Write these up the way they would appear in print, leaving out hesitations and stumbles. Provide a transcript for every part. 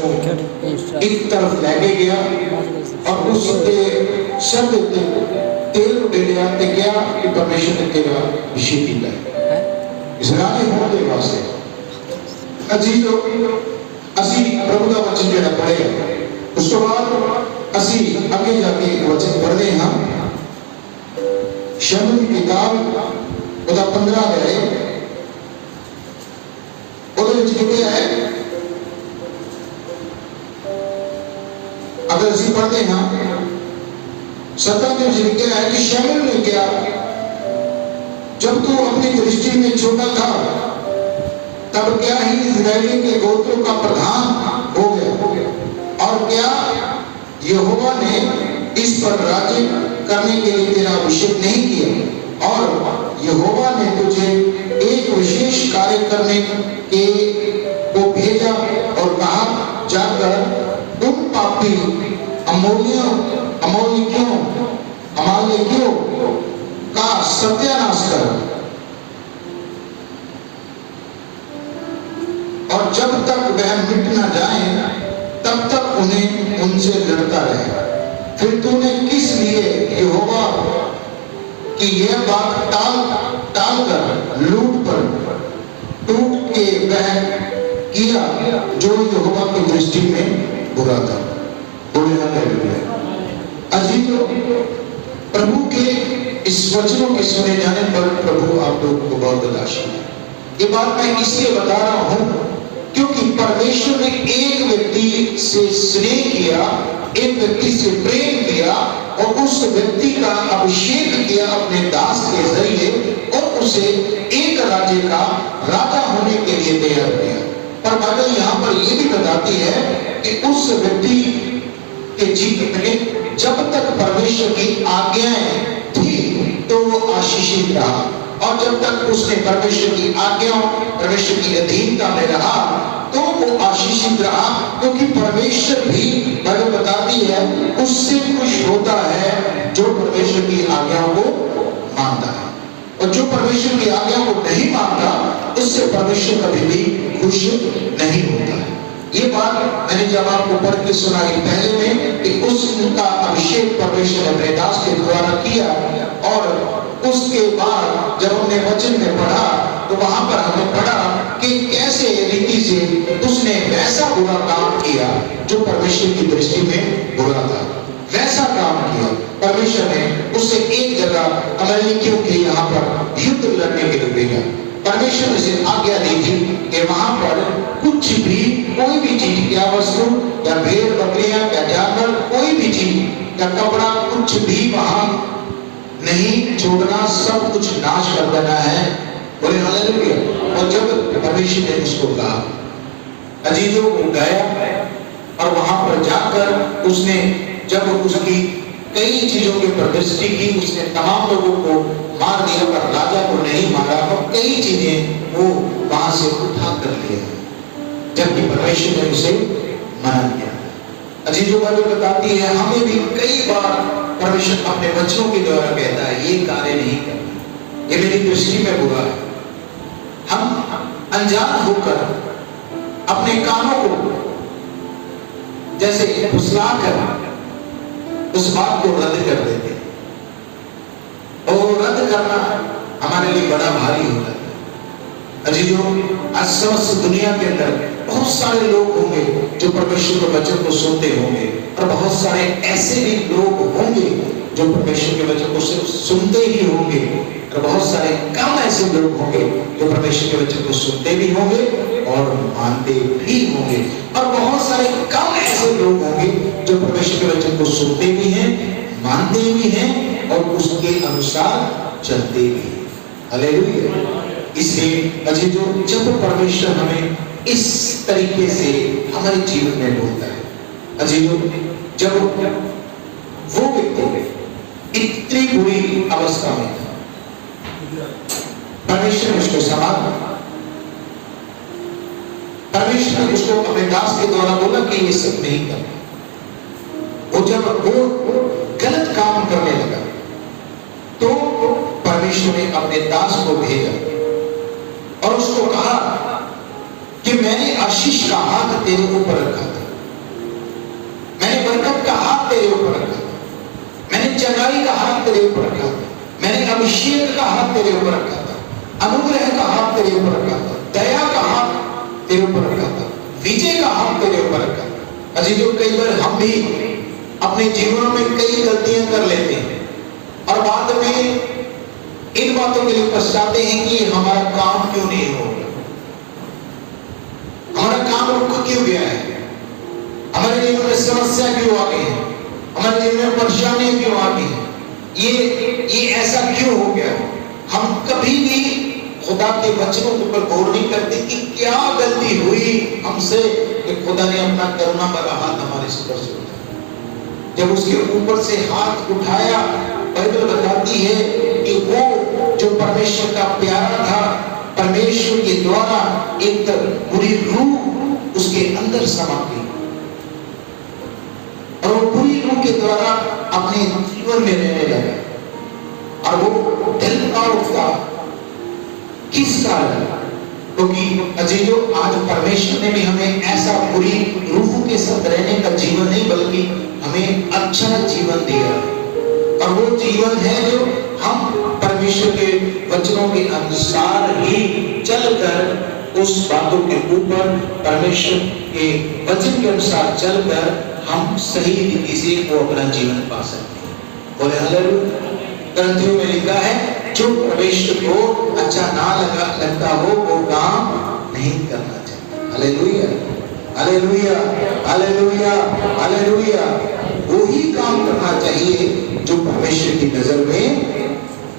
को एक तरफ लेके गया और उसके शब्द तेल उडेलिया ते क्या कि परमेश्वर ने तेरा अभिषेक किया है इस राजे होने के वास्ते अजीजो असी प्रभु का वचन जेड़ा पढ़े उसके बाद असी आगे जाके वचन पढ़ते हैं शमूएल की किताब उदा 15 अध्याय उधर लिखा है अगर असी पढ़ते हैं 17 में लिखा है कि शमूएल ने क्या जब तू अपनी दृष्टि में छोटा था तब क्या ही इस्राएली के गोत्रों का प्रधान हो गया और क्या यहोवा ने इस पर राज्य करने के लिए तेरा अभिषेक नहीं किया और यहोवा ने तुझे एक विशेष कार्य करने के को भेजा और कहा जाकर उन पापी अमालेकियों का सत्यानाश कर और जब तक वह मिट न जाए तब तक उन्हें उनसे लड़ता रहे। फिर तूने किस लिए यहोवा की यह बात टाल कर लूट पर टूट के वह किया जो यहोवा की दृष्टि में बुरा था। अजीजों, प्रभु के इस वचनों के सुने जाने पर प्रभु आप लोगों को बहुत आशीष। ये बात मैं इसलिए बता रहा हूं क्योंकि परमेश्वर ने एक व्यक्ति से स्नेह किया, एक व्यक्ति से प्रेम किया और उस व्यक्ति का अभिषेक किया अपने दास के जरिए और उसे एक राज्य का राजा होने के लिए तैयार किया। पर बाइबल यहाँ पर यह भी बताती है कि उस व्यक्ति के जीवन में जब तक परमेश्वर की आज्ञाएं थी तो वो आशीषित रहा और जब तक उसने परमेश्वर की आज्ञाओं परमेश्वर की अधीनता में रहा तो वो आशीषित रहा, क्योंकि परमेश्वर भी बाइबल बताती है उससे खुश होता है जो परमेश्वर की आज्ञाओं को मानता है और जो परमेश्वर की आज्ञाओं को नहीं मानता उससे परमेश्वर कभी भी खुश नहीं होता है। ये बात मैंने जब आपको पढ़ के सुनाई पहले में कि उसका अभिषेक परमेश्वर ने अपने दास के द्वारा किया और उसके बाद जब हमने वचन में पढ़ा तो वहां पर हमने पढ़ा कि कैसे रीति से उसने वैसा बुरा काम किया जो परमेश्वर की दृष्टि में बुरा था, वैसा काम किया। परमेश्वर ने उसे एक जगह अमालेकियों के यहाँ पर युद्ध लड़ने के लिए भेजा। परमेश्वर ने उसे आज्ञा दी थी कि वहां पर कुछ भी कोई भी चीज या वस्तु या भेड़ बकरियां या जानवर कोई भी चीज या कपड़ा कुछ भी वहां नहीं छोड़ना, सब कुछ नाश कर देना है। बोले हालेलुया। और जब परमेश्वर ने उसको कहा, अजीजों को गया और वहां पर जाकर उसने जब उसकी कई चीजों के ऊपर दृष्टि की, उसने तमाम लोगों को मार दिया पर राजा को नहीं मारा और कई चीजें वो वहां से उठा कर लिया जबकि परमेश्वर ने उसे मना किया। अजीजों बात बताती है हमें भी कई बार परमेश्वर अपने बच्चों के द्वारा कहता है ये कार्य नहीं करना, ये मेरी दृष्टि में बुरा है। हम अनजान होकर अपने कानों को जैसे फुसला कर उस बात को रद्द कर देते और रद्द करना हमारे लिए बड़ा भारी होता है। अजीजों, आज समस्त दुनिया के अंदर बहुत सारे लोग होंगे जो परमेश्वर के वचन को सुनते होंगे और बहुत सारे ऐसे भी लोग होंगे जो परमेश्वर के वचन को सिर्फ सुनते ही होंगे और बहुत सारे कम ऐसे लोग होंगे जो परमेश्वर के वचन को सुनते भी होंगे और मानते भी होंगे और बहुत सारे कम ऐसे लोग होंगे जो परमेश्वर के वचन को सुनते भी हैं, मानते भी हैं और उसके अनुसार चलते भी हैं। हालेलुया। इसलिए अजीजों, जब परमेश्वर हमें इस तरीके से हमारे जीवन में बोलता है, अजीजों, जब वो व्यक्ति इतनी बुरी अवस्था में था, परमेश्वर ने उसको संभाला। परमेश्वर ने उसको अपने दास के द्वारा बोला कि ये सब नहीं करना। वो जब वो गलत काम करने लगा तो परमेश्वर ने अपने दास को भेजा और उसको कहा कि मैंने आशीष का हाथ तेरे ऊपर रखा था तेरे ऊपर रखा था, मैंने अभिषेक का हाथ तेरे ऊपर रखा था, अनुग्रह का हाथ तेरे ऊपर रखा था, दया का हाथ तेरे ऊपर रखा था, विजय का हाथ तेरे ऊपर रखा था। अजी जो कई बार हम भी अपने जीवनों में कई गलतियां कर लेते हैं और बाद में इन बातों के लिए पछताते हैं कि हमारा काम क्यों नहीं हो रहा, हमारा काम रुक क्यों गया है, हमारे जीवन में समस्या क्यों आ गई है, हमारे जीवन में परेशानियां क्यों आ गई है, ये ऐसा क्यों हो गया। हम कभी भी खुदा के वचनों के ऊपर गौर नहीं करते कि क्या गलती हुई हमसे कि खुदा ने अपना करुणा भरा हाथ हमारे ऊपर से उठाया। जब उसके ऊपर से हाथ उठाया, बाइबल बताती है कि वो जो परमेश्वर का प्यारा था, परमेश्वर के द्वारा एक बुरी रूह उसके अंदर समा गई और वो बुरी रूह के द्वारा अपने जीवन में रहने लगा। और वो दिल का उठता किस कारण? क्योंकि अजीजों, आज परमेश्वर ने भी हमें ऐसा बुरी रूह के साथ रहने का जीवन नहीं बल्कि हमें अच्छा जीवन दिया है। और वो जीवन है जो हम परमेश्वर के वचनों के अनुसार ही चलकर उस बातों के ऊपर परमेश्वर के वचन के अनुसार चलकर हम सही रीति से वो अपना जीवन पा सकते हैं। बोले हालेलुया। ग्रंथियों में लिखा है जो परमेश्वर को अच्छा ना लगता हो वो काम नहीं करना चाहिए। Hallelujah, hallelujah, hallelujah, hallelujah. वो ही काम करना चाहिए जो परमेश्वर की नजर में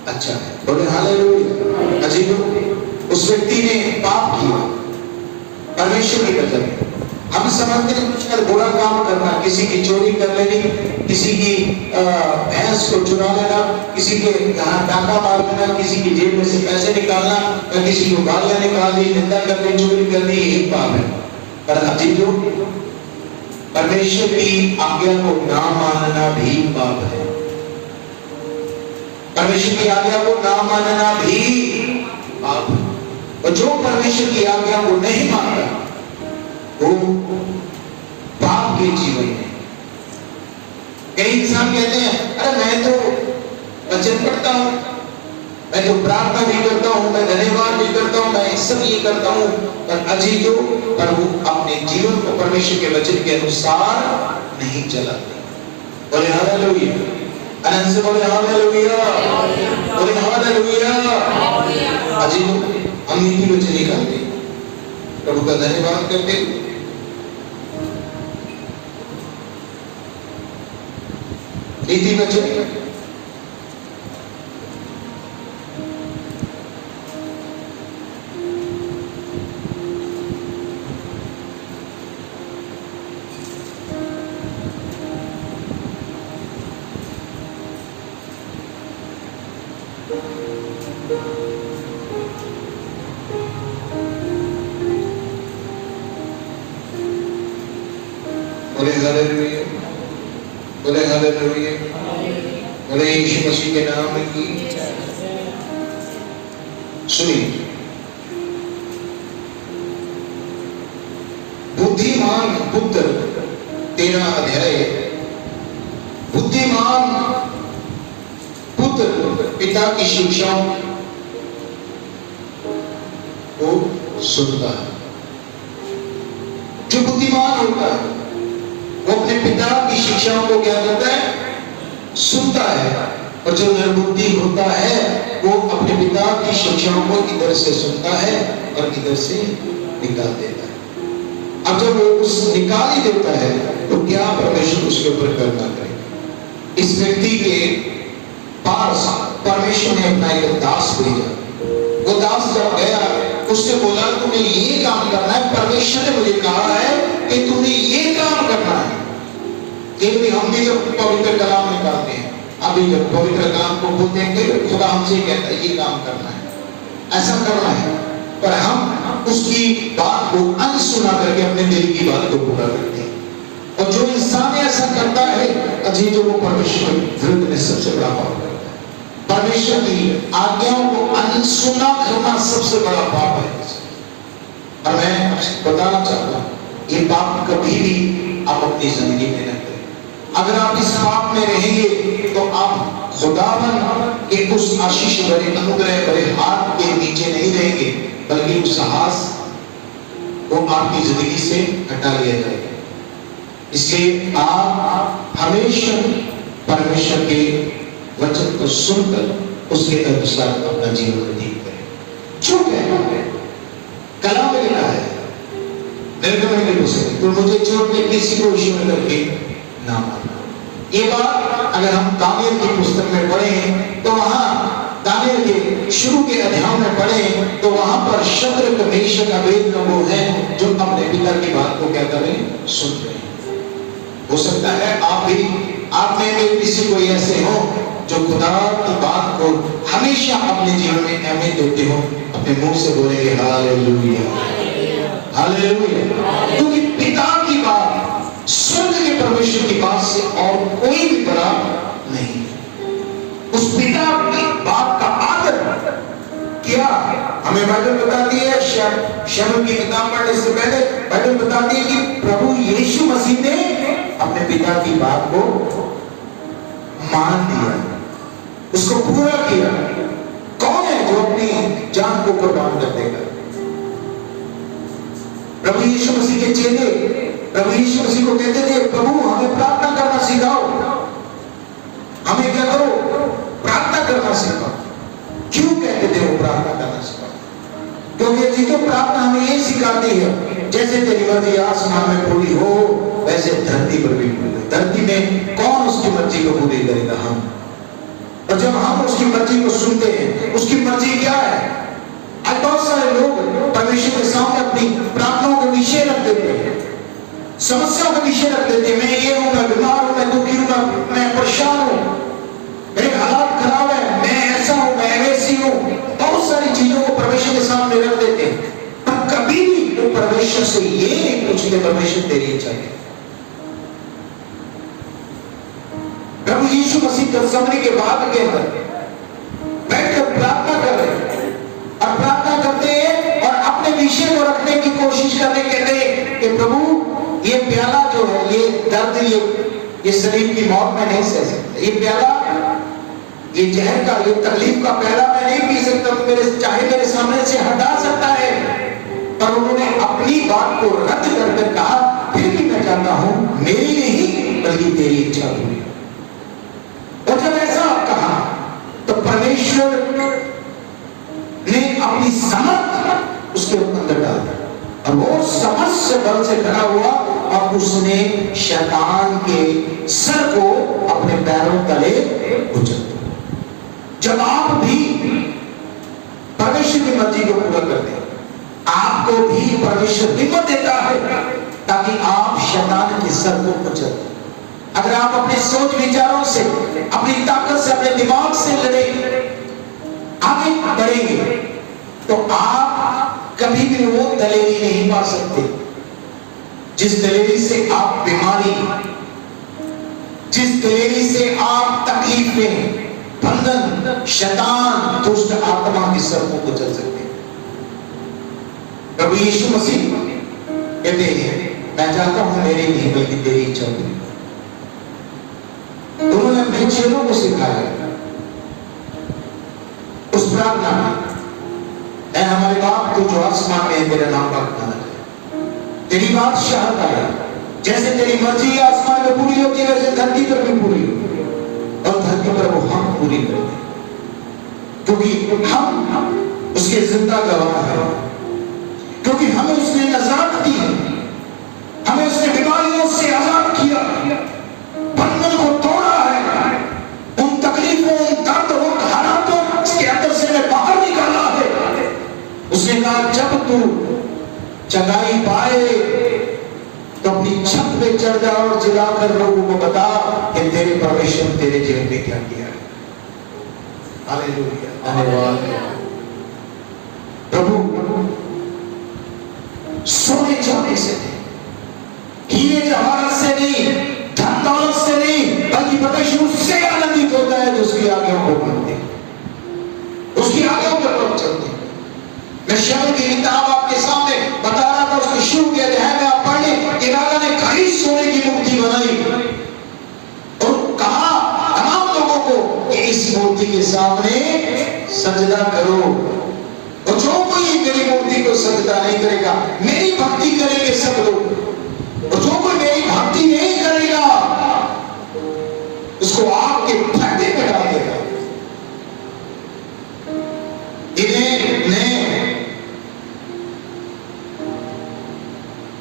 अच्छा है। बोले हालेलुया। अजीबो, उस व्यक्ति ने पाप किया परमेश्वर की नजर में। हम समझते हैं कुछ कर बुरा काम करना, किसी की चोरी कर लेनी, किसी की भैंस को चुरा लेना, किसी के डाका मार देना, किसी की जेब में से पैसे निकालना, या किसी को गालियां निकाल दी, निंदा कर दी, चोरी कर दी, यही पाप है। पर अजीबो, परमेश्वर की आज्ञा को ना मानना भी पाप है। परमेश्वर की आज्ञा को ना मानना भी पाप है। और जो परमेश्वर की आज्ञा को नहीं मानता वो पाप के जीवन में। कई इंसान कहते हैं अरे मैं तो वचन पढ़ता हूं, मैं तो प्रार्थना भी करता हूं, मैं धन्यवाद भी करता हूं, मैं सब ये करता हूं, पर अजीजों, पर वो अपने जीवन को परमेश्वर के वचन के अनुसार नहीं चलाते। बोले हालेलुया। आनंद से बोले हालेलुया, बोले हालेलुया। अजीजों, हम नीति वचन निकालते, प्रभु का धन्यवाद करते, नीति वचन बोले हालेलुया, बोले हालेलुया, बोले यीशु मसीह के नाम की। सुनिए, बुद्धिमान पुत्र 13 अध्याय। बुद्धिमान पुत्र पिता की शिक्षाओं को सुनता है। जो बुद्धिमान होता है वो अपने पिता की शिक्षाओं को क्या करता है? सुनता है। और जो निर्बुद्धि होता है वो अपने पिता की शिक्षाओं को इधर से सुनता है और इधर से निकाल देता है। अब जब वो उस निकाल ही देता है तो क्या परमेश्वर उसके ऊपर करना करेगा? इस व्यक्ति के पास परमेश्वर ने अपना एक दास भेजा। वो दास जब गया उससे बोला तुम्हें ये काम करना है, परमेश्वर ने मुझे कहा है कि तुम्हें ये काम करना है। लेकिन हम भी जब पवित्र कलाम निकालते हैं, अभी जब पवित्र कलाम को बोलते हैं कि खुदा हमसे कहता है ये काम करना है, ऐसा करना है, पर हम उसकी बात को अनसुना करके अपने दिल की बात को पूरा करते हैं। और जो इंसान ऐसा करता है अजीजों, वो परमेश्वर विरुद्ध में सबसे बड़ा पाप करता है। परमेश्वर की आज्ञाओं को अनसुना करना सबसे बड़ा पाप है। और मैं बताना चाहता हूं, ये पाप कभी भी आप अपनी जिंदगी में न करें। अगर आप इस पाप में रहेंगे तो आप खुदावन के उस आशीष भरे अनुग्रह भरे हाथ के नीचे नहीं रहेंगे, बल्कि उस साहस को आपकी जिंदगी से हटा लिया जाएगा। इसलिए आप हमेशा परमेश्वर के वचन को सुनकर उसके अनुसार अपना जीवन व्यतीत करें। चुप है, कला में लिखा है, तो मुझे चोट ने किसी को ईश्वर करके ना मारना। ये बात अगर हम दानियल की पुस्तक में पढ़ें तो वहां दानियल के शुरू के अध्याय में पढ़ें तो वहां पर शद्रक मेशक अबेदनगो हैं जो अपने पिता की बात को क्या कर रहे हैं, सुन रहे हैं। हो सकता है आप में भी किसी को ऐसे हो जो खुदा की बात को हमेशा अपने जीवन में अहमियत देते हो, अपने मुंह से बोलेंगे हालेलुया हालेलुया, क्योंकि पिता की बात, स्वर्ग के परमेश्वर की बात से और कोई भी बड़ा नहीं। उस पिता की बात का आदर किया। हमें बाइबल बताती है, शमूएल की किताब पढ़ने से पहले बाइबल बताती है कि प्रभु यीशु मसीह ने अपने पिता की बात को मान दिया, उसको पूरा किया। कौन है जो अपनी जान को कुर्बान कर देगा? प्रभु यीशु मसीह के चेले प्रभु यीशु मसीह को कहते थे, प्रभु हमें प्रार्थना करना सिखाओ, हमें क्या करो, प्रार्थना करना सिखाओ। क्यों कहते थे वो प्रार्थना करना सिखाओ? क्योंकि जी तो प्रार्थना हमें ये सिखाती है, जैसे तेरी मर्जी आसमान में पूरी हो वैसे धरती पर भी पूरी हो। धरती में कौन उसकी मर्जी को पूरी करेगा? हम। और जब हम उसकी मर्जी को सुनते हैं, उसकी मर्जी क्या है? आज बहुत सारे लोग परमेश्वर के सामने अपनी प्रार्थनाओं के विषय रख देते हैं, समस्याओं के विषय रख देते हैं। मैं ये हूं, मैं बीमार हूं, मैं दुखी हूं, मैं परेशान हूं, मेरे हालात खराब है, मैं ऐसा हूं, मैं वैसी हूं। बहुत सारी चीजों को परमेश्वर के सामने रख देते हैं, पर कभी भी वो परमेश्वर से ये नहीं पूछते परमेश्वर तेरी इच्छा क्या? प्रभु यीशु मसीह गethsemane के बाद के अंदर बैठकर प्रार्थना कर रहे हैं और प्रार्थना करते हैं और अपने विषय को रखने की कोशिश कर रहे, कहते हैं कि प्रभु ये प्याला जो है, ये दर्द, ये शरीर की मौत में नहीं सह सकता, ये प्याला, ये जहर का, ये तकलीफ का प्याला मैं नहीं पी सकता, चाहे मेरे सामने से हटा सकता है। पर उन्होंने अपनी बात को रद्द करके कहा, फिर भी मैं चाहता हूं मेरी नहीं बल्कि तेरी इच्छा पूरी। और जब ऐसा कहा तो परमेश्वर ने अपनी समझ उसके अंदर डाल दी और वो समझ से बल से खड़ा हुआ और उसने शैतान के सर को अपने पैरों तले उछल दिया। जब आप भी परमेश्वर की मर्जी को पूरा करते हैं, आपको भी परमेश्वर हिम्मत देता है ताकि आप शैतान के सर को उछल दें। अगर आप अपने सोच विचारों से, अपनी ताकत से, अपने दिमाग से लड़े आगे बढ़ेंगे तो आप कभी भी वो दलेरी नहीं पा सकते जिस दलेरी से आप बीमारी, जिस दलेरी से आप तकलीफें, बंधन, शैतान, दुष्ट आत्मा के सर को कुचल सकते हैं। प्रभु यीशु मसीह कहते हैं, मैं चाहता हूं मेरी नहीं बल्कि तेरी इच्छा पूरी। उन्होंने अपने चेलों को सिखाया उस प्रार्थना में, ऐ हमारे बाप तू जो आसमान में है, तेरा नाम पाक तेरी बादशाहत आए, जैसे तेरी मर्जी आसमान में पूरी होती है वैसे धरती पर भी पूरी हो, और धरती पर वो हम पूरी कर दे, क्योंकि हम उसके जिंदा गवाह हैं, क्योंकि हमें उसने नजात दी है, हमें उसने बीमारियों से आजाद किया, बंधन को तोड़ा है, उन तकलीफों, उन दर्द, उन हालातों के अंदर से मैं बाहर निकाला है। उसने कहा जब तू चंगाई पाए तो अपनी छत पे चढ़ जा और चिल्लाकर लोगों को बता कि तेरे परमेश्वर तेरे जीवन में क्या किया है। हालेलुया, धन्यवाद प्रभु। सोने चांदी से नहीं, हीरे जवाहरात से नहीं, धन दौलत से नहीं, बल्कि परमेश्वर उससे आनंदित होता है जो उसकी आज्ञाओं को मानते, उसकी आज्ञाओं पर चलते। मैं शमूएल की किताब आपके सामने बता रहा था, उसके शुरू के अध्याय में आप पढ़े कि राजा ने खरी सोने की मूर्ति बनाई और कहा तमाम लोगों को कि इस सजदा करो। और जो कोई मेरी मूर्ति को सजदा नहीं करेगा, मेरी भक्ति करेंगे सब लोग, और जो कोई मेरी भक्ति नहीं करेगा उसको आग के फंदे में डाल देगा।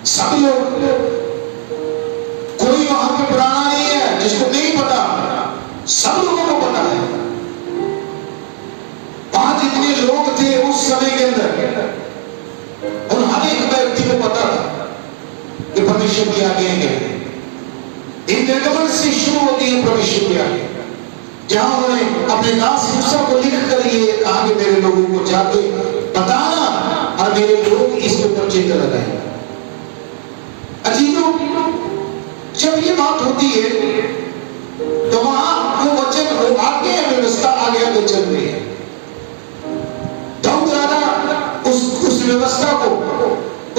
सब लोग, कोई वहां पे पुराना नहीं है जिसको नहीं पता, सब लोगों को पता है। वहां जितने लोग थे उस समय के अंदर, उन हर एक व्यक्ति को पता था कि परमेश्वर की आज्ञा है। इन निर्गमन से शुरू होती है परमेश्वर की आज्ञा, जहां उन्होंने अपने दास मूसा को लिख कर ये कहा कि मेरे लोगों को जाके बताना और मेरे लोग इसके ऊपर चित्र लगाए। अजीजों, जब ये बात होती है तो वहां वो वचन, वो आगे व्यवस्था आगे आगे चल रही है। दाऊद राजा उस व्यवस्था को,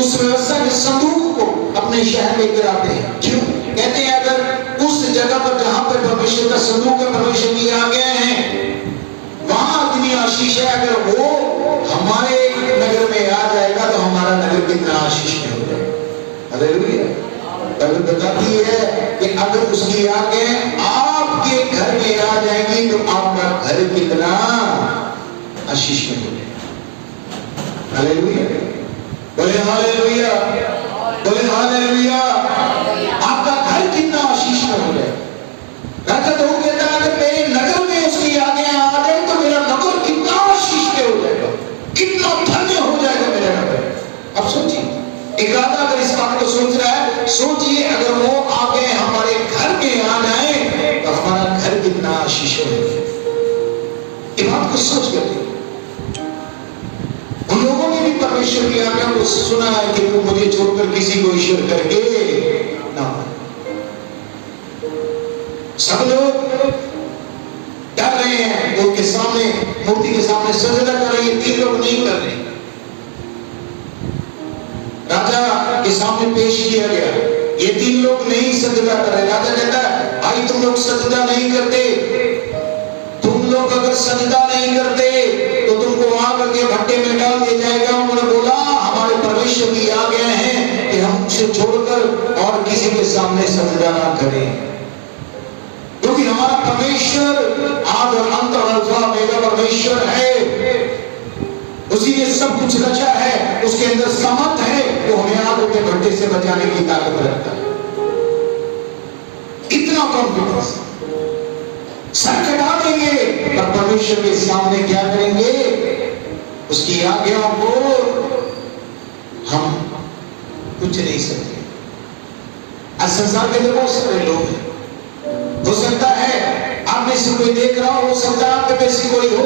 उस व्यवस्था के संदूक को अपने शहर में गिराते हैं। क्यों? कहते हैं अगर उस जगह पर जहां पर परमेश्वर का संदूक है, परमेश्वर की आज्ञा है, वहां इतनी आशीष है, अगर वो हमारे नगर में आ जाएगा तो हमारा नगर कितना आशीष में हो जाएगा। हालेलुया। बाइबल बताती है कि अगर उसकी आज्ञा आपके घर में आ जाएगी तो आपका घर कितना आशीष में हो जाएगा। हालेलुया, बोले हालेलुया, बोले हालेलुया। आपका घर कितना आशीष में हो जाएगा। राजा तो कहता है अगर मेरे नगर में उसकी आज्ञा आ जाए तो मेरा नगर कितना आशीष में हो जाएगा, कितना धन्य हो जाएगा मेरा नगर। अब सोचिए, एक राजा अगर इस बात को सोच रहा है, सोचिए अगर वो आगे हमारे घर में आ जाए तो हमारा घर कितना आशीष हो जाएगा। ये बात को सोच कर उन लोगों ने भी परमेश्वर की आज्ञा को सुना है कि तू मुझे छोड़कर किसी को ईश्वर करके ना। सब लोग डर रहे हैं, उनके सामने, मूर्ति के सामने सजदा कर रहे हैं, 3 लोग नहीं कर रहे। राजा के सामने पेश किया गया, ये 3 लोग नहीं सजदा कर रहे। राजा कहता है भाई तुम लोग सजदा नहीं करते, तुम लोग अगर सजदा नहीं करते तो तुमको वहां करके भट्टे में डाल दिया जाएगा। उन्होंने बोला हमारे परमेश्वर की आज्ञा है कि हम उसे छोड़कर और किसी के सामने सजदा ना करें, क्योंकि हमारा परमेश्वर आद और अंत और अल्फा ओमेगा परमेश्वर है, उसी ने सब कुछ रचा है, उसके अंदर समर्थ है, वो हमें आग के भट्टे से बचाने की ताकत रखता है। इतना कॉन्फिडेंस, सर कटा देंगे पर परमेश्वर के सामने क्या करेंगे, उसकी आज्ञाओं को हम कुछ नहीं सकते। आज संसार के अंदर बहुत सारे लोग हैं, हो सकता है आप में से कोई देख रहा हो सकता है आप में से कोई हो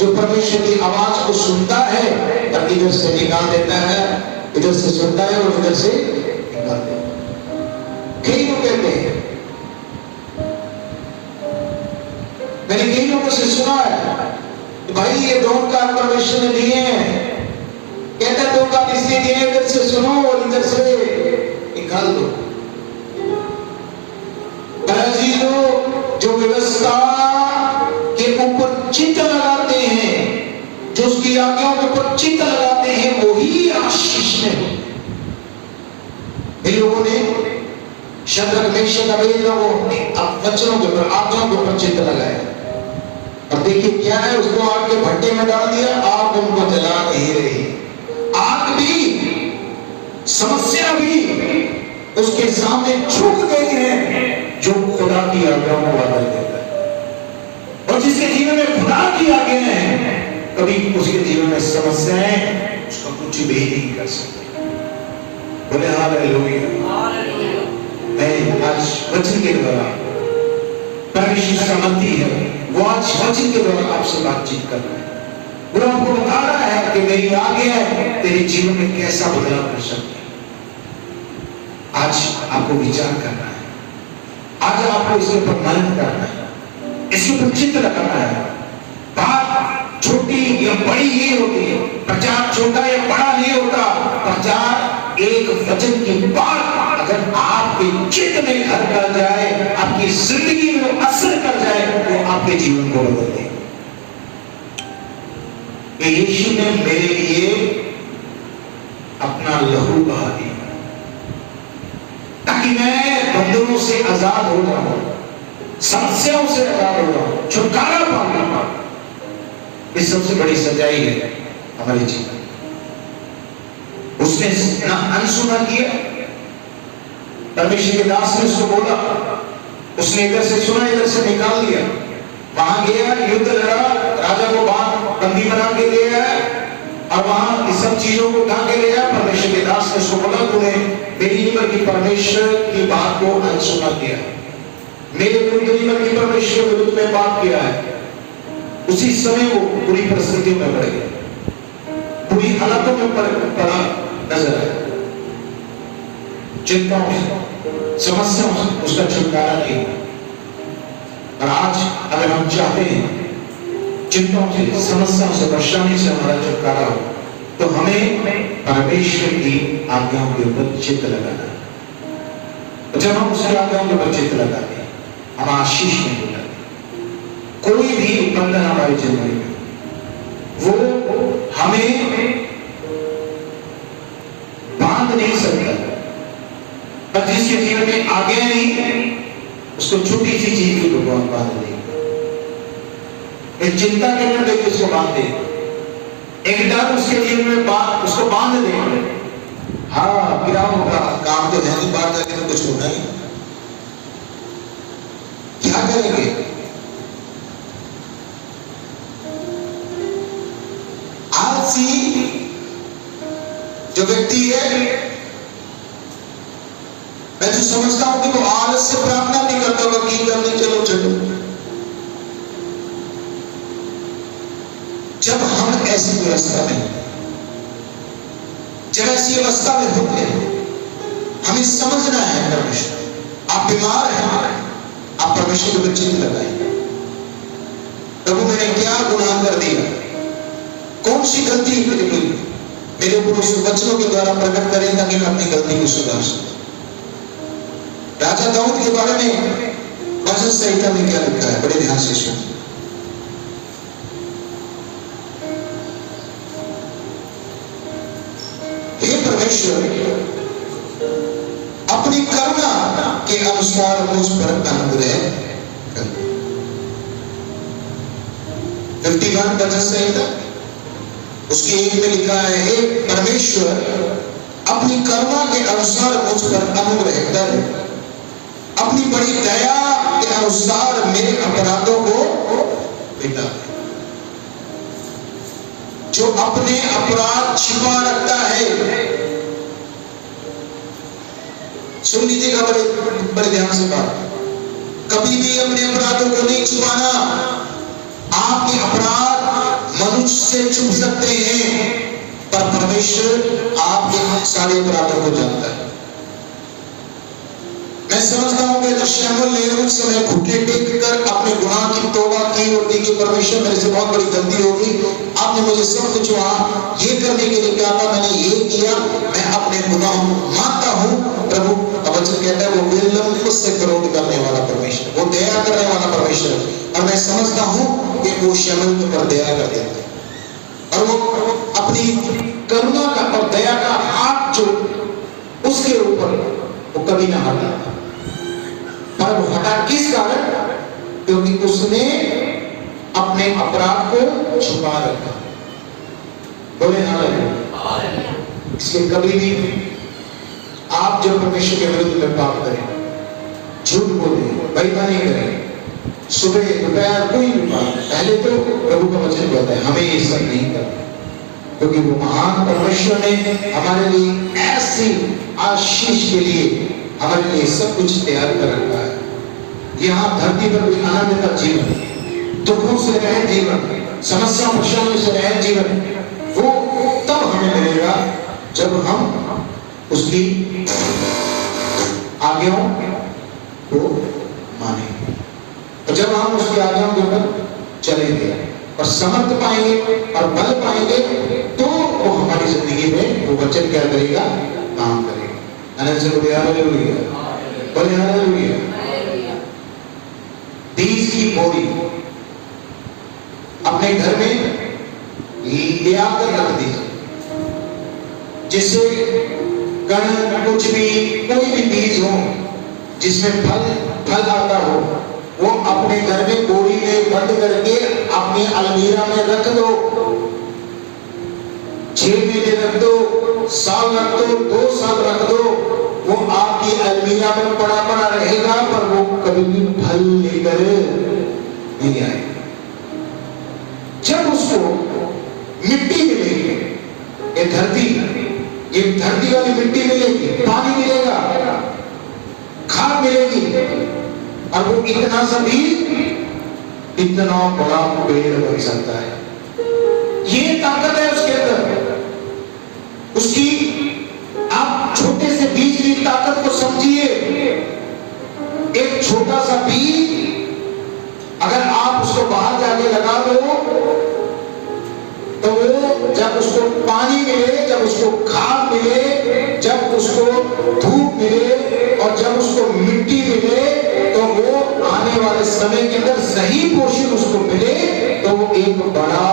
जो परमेश्वर की आवाज को सुनता है पर इधर से निकाल देता है, इधर से सुनता है और इधर से निकाल देता है। कई लोग कहते हैं, मैंने कई लोगों से सुना है कि भाई ये 2 कान परमेश्वर ने दिए हैं, कहता है 2 कान इसलिए दिए, इधर से सुनो और इधर से निकाल दो। जो व्यवस्था के ऊपर चित्त लगाते हैं, जो उसकी आज्ञाओं के ऊपर चित्त लगाते हैं, वही आशीष में। इन लोगों ने शद्रक मेशक अबेदनगो ने वचनों के ऊपर, आज्ञाओं के ऊपर चित्त लगाया और देखिए क्या है, उसको आग के भट्टे में डाल दिया, आग उनको जला नहीं रही। आग भी, समस्या भी उसके सामने झुक गई है जो खुदा की आज्ञाओं को बदल देता है। और जिसके जीवन में खुदा की आज्ञा है, कभी उसके जीवन में समस्याएं उसका कुछ भी नहीं कर सकते। बोले हालेलुया। मैं आज वचन के द्वारा परमेश्वर सहमति है, वो आज वचन के द्वारा आपसे बातचीत कर रहा है। वो आपको बता रहा है कि मेरी आज्ञा तेरे जीवन में कैसा बदलाव कर सकती है। आज आपको विचार करना है, आज आपको इसके ऊपर मनन करना है, इसके ऊपर चित्त लगाना है। बात छोटी या बड़ी नहीं होती, प्रचार छोटा या बड़ा नहीं होता। प्रचार एक वचन की बात अगर आपके चित्त में घर कर जाए, आपकी जिंदगी में असर कर जाए, वो आपके जीवन को बदल देगा। कि यीशु ने मेरे लिए अपना लहू बहा दिया ताकि मैं बंधनों से आजाद हो जाऊं, समस्याओं से आजाद हो जाऊं, छुटकारा पाऊंगा। ये सबसे बड़ी सच्चाई है हमारे जीवन। उसने ना अनसुना किया, परमेश्वर के दास ने उसको बोला, उसने इधर से सुना, इधर से निकाल दिया, वहां गया, युद्ध लड़ा, राजा को बंदी बना के ले आया और वहां इस सब चीजों को उठा के ले आया। परमेश्वर के दास ने उसको बोला, तूने मेरी नहीं बल्कि परमेश्वर की बात को अनसुना किया, मेरे विरुद्ध नहीं बल्कि परमेश्वर के विरुद्ध में बात किया है। उसी समय वो बुरी परिस्थितियों में पड़ गया, बुरी हालातों में पड़ा नजर आया, चिंताओं से, समस्याओं से उसका छुटकारा नहीं। और आज अगर हम चाहते हैं चिंताओं से, समस्याओं से, परेशानी से हमारा छुटकारा हो, तो हमें परमेश्वर की आज्ञाओं के ऊपर चित्त लगाना है। तो जब हम उसकी आज्ञाओं के ऊपर चित्त लगाते हैं, हम आशीष नहीं होता। कोई भी बंधन हमारे जिंदगी में वो हमें बांध नहीं सकता, पर जिसके जीवन में आज्ञा नहीं, उसको छोटी सी चीज भी भगवान बांध देगा। एक चिंता के अंदर लेके उसको बांध दे, एक डर उसके जीवन में उसको बांध दे। हाँ, क्या होगा, काम तो है नहीं, बाहर जाके तो कुछ होना ही, क्या करेंगे? आलसी जो व्यक्ति है, मैं तो समझता हूं कि वो आलस से प्रार्थना नहीं करता होगा कि करने चलो चलो। जब हम ऐसी व्यवस्था में, जब ऐसी अवस्था में होते हैं, हमें समझना है परमेश्वर, आप बीमार हैं, आप परमेश्वर के ऊपर चित्त लगाएं। प्रभु मैंने क्या गुनाह कर दिया, कौन सी गलती हुई, मेरे ऊपर उस वचनों के द्वारा प्रकट करें ताकि मैं अपनी गलती को सुधार सकूं। राजा दाऊद के बारे में भजन संहिता में क्या लिखा है, बड़े ध्यान से सुनिए। हे परमेश्वर, अपनी करुणा के अनुसार मुझ पर अनुग्रह कर। 51 भजन संहिता उसकी 1 में लिखा है, हे परमेश्वर, अपनी करुणा के अनुसार मुझ पर अनुग्रह कर, अपनी बड़ी दया के अनुसार मेरे अपराधों को मिटा दे। जो अपने अपराध छिपा रखता है, सुन लीजिएगा बड़े ध्यान से बात, कभी भी अपने अपराधों को नहीं छुपाना। आपके अपराध मनुष्य से छुप सकते हैं, पर परमेश्वर आपके सारे अपराधों को जानता है। मैं समझता हूं कि शमूएल ने उस समय घुटने टेक कर अपने गुनाह की तौबा की और देखी, परमेश्वर मेरे से बहुत बड़ी गलती होगी, आपने मुझे सब कुछ वहां ये करने के लिए कहा था, मैंने ये किया, मैं अपने गुनाह मानता हूं। प्रभु वचन कहता है वो विलंब से क्रोध करने वाला परमेश्वर, वो दया करने वाला परमेश्वर, और मैं समझता हूं कि वो शमूएल पर दया कर देता है और वो अपनी करुणा का और दया का हाथ जो उसके ऊपर वो कभी ना हटा, पर वो हटा किस कारण? क्योंकि उसने अपने अपराध को छुपा रखा। बोले हालेलुया। इसलिए कभी भी आप जब परमेश्वर के विरुद्ध में पाप करें, झूठ बोले, बेईमानी करें, सुबह दोपहर कोई भी पाप, पहले तो प्रभु का वचन कहता है हमें ये सब नहीं करना, क्योंकि वो महान परमेश्वर ने हमारे लिए ऐसी आशीष के लिए हमारे लिए सब कुछ तैयार कर रखा है। यहाँ धरती पर कोई आनंद का जीवन, दुखों से रहे जीवन, समस्या परेशानियों से रहे जीवन, वो तब हमें मिलेगा जब हम उसकी आज्ञाओं को मानेंगे। तो जब हम उसकी आज्ञाओं के ऊपर चलेंगे और समर्थ पाएंगे और बल पाएंगे, तो वो हमारी जिंदगी में वो वचन क्या करेगा? काम करेगा। आनंद से बोलिए हालेलुया, बोलिए हालेलुया। बीज की बोरी अपने घर में जिससे कण कुछ भी कोई भी बीज हो जिसमें फल आता हो, वो अपने घर में बोरी में बंद करके अपनी अलमीरा में रख दो। 6 महीने रख दो, साल रख दो, 2 साल रख दो, वो आपकी अलमीरा में पड़ा पड़ा रहेगा, पर वो कभी भी फल लेकर नहीं आएगा। जब उसको मिट्टी मिलेगी, ये धरती वाली मिट्टी मिलेगी, पानी मिलेगा, खाद मिलेगी, और वो इतना सा भी इतना बड़ा पेड़ बन सकता है। ये ताकत है उसके अंदर। उसकी आप छोटे से बीज की ताकत को समझिए। एक छोटा सा बीज अगर आप उसको बाहर जाके लगा दो, तो वो जब उसको पानी मिले, जब उसको खाद मिले, जब उसको धूप मिले और जब उसको मिट्टी मिले, तो वो आने वाले समय के अंदर सही पोषण उसको मिले, तो वो एक बड़ा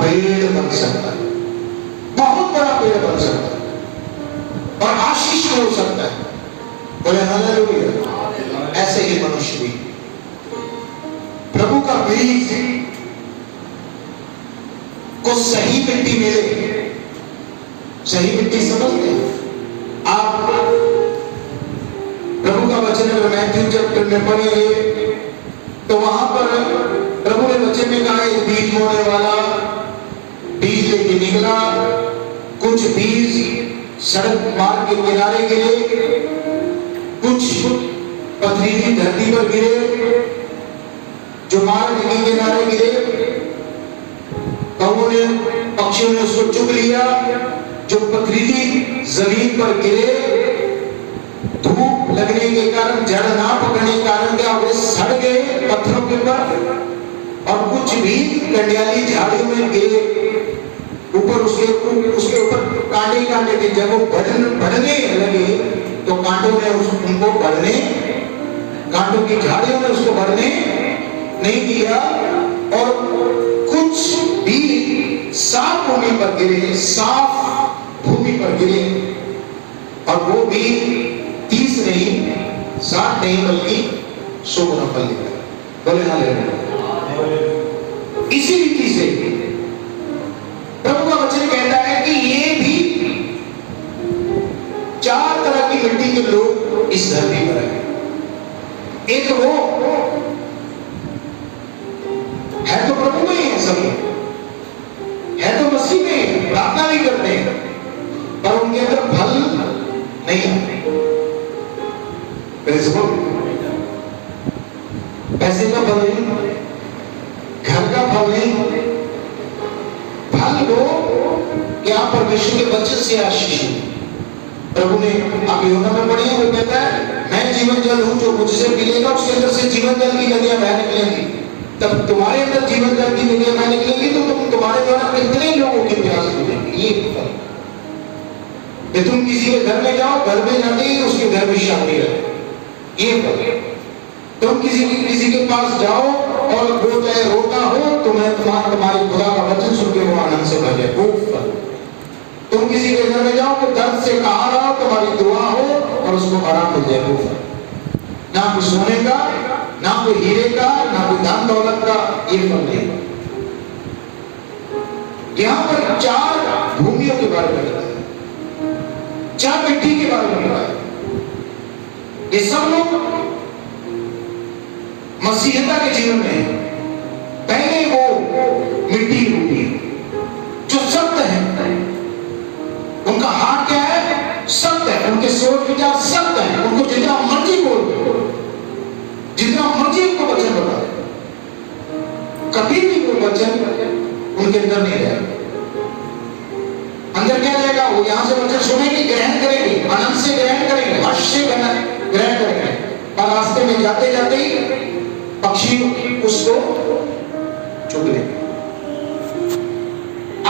पेड़ बन सकता है, बहुत बड़ा पेड़ बन सकता है और आशीष हो सकता है। बोले हालेलुया। ऐसे ही मनुष्य भी प्रभु का बीज को सही मिट्टी मिले। सही मिट्टी समझते हैं आप? प्रभु का वचन अगर मैथ्यू चैप्टर में पढ़ेंगे तो वहां पर प्रभु ने वचन में कहा, एक बीज बोने वाला बीज लेके निकला। कुछ बीज सड़क मार्ग के किनारे गिरे, कुछ पथरीली धरती पर गिरे, जो मार्ग के किनारे गिरे, कौओं ने, पक्षियों ने उसको चुग लिया। जो पथरीली जमीन पर गिरे, धूप लगने के कारण, जड़ ना पकड़ने के कारण क्या वे सड़ गए पत्थरों के ऊपर। और कुछ भी कंडियाली झाड़ियों में गिरे, ऊपर उसके ऊपर कांटे थे। जब वो बढ़ने लगे तो कांटों ने उनको बढ़ने, कांटों की झाड़ियों ने उसको बढ़ने नहीं दिया। और कुछ भी साफ भूमि पर गिरे, साफ भूमि पर गिरे, और वो भी 30 नहीं, 60 नहीं, बल्कि 100 गुना फल निकला। बोले हालेलुया। इसी रीति से प्रभु का वचन कहता है कि ये भी 4 तरह की मिट्टी के लोग इस धरती पर है। एक वो है तो प्रभु में है, सब है तो मसीह में, प्रार्थना भी करते हैं, पर उनके अंदर फल नहीं आते। पैसे का फल नहीं, घर का फल नहीं, फल वो कि आप परमेश्वर के वचन से आशीष हो। प्रभु ने आप यूहन्ना में पढ़िए, वो कहता है, मैं जीवन जल हूं, जो मुझसे मिलेगा उसके अंदर से जीवन जल की नदियां बह निकलेंगी। तब तुम्हारे अंदर जीवन जल की नदियां बह निकलेंगी तो तुम्हारे द्वारा कितने लोगों की प्यास बुझेगी। ये फल कि तुम किसी के घर में जाओ, घर में जाते ही उसके घर में शांति रहे। ये फल तुम किसी के पास जाओ और वो चाहे रोता हो, तुम्हारे खुदा का वचन सुन के वो आनंद से भर जाए, वो फल। तुम किसी के घर में जाओ तो दर्द से कहा रहो, तुम्हारी दुआ हो और उसको आराम मिल जाए, वो फल। ना कोई सोने का, ना कोई हीरे का, ना कोई धन दौलत का, ये फल नहीं। यहां पर 4 भूमियों के बारे में बताया, 4 मिट्टी के बारे में बताया। ये सब लोग मसीहता के जीवन में पहले वो मिट्टी होती है जो सख्त है। उनका हाथ क्या है? सख्त है। उनके सोच विचार सख्त है। उनको जितना मर्जी बोल दो, जितना मर्जी उनको वचन बता, कभी भी वो वचन उनके अंदर नहीं रहेगा। अंदर क्या रहेगा? वो यहां से वचन सुनेंगे, ग्रहण करेंगे, आनंद से ग्रहण करेंगे, हर्ष से ग्रहण करेंगे, और रास्ते में जाते जाते ही पक्षी उसको चुग लेंगे।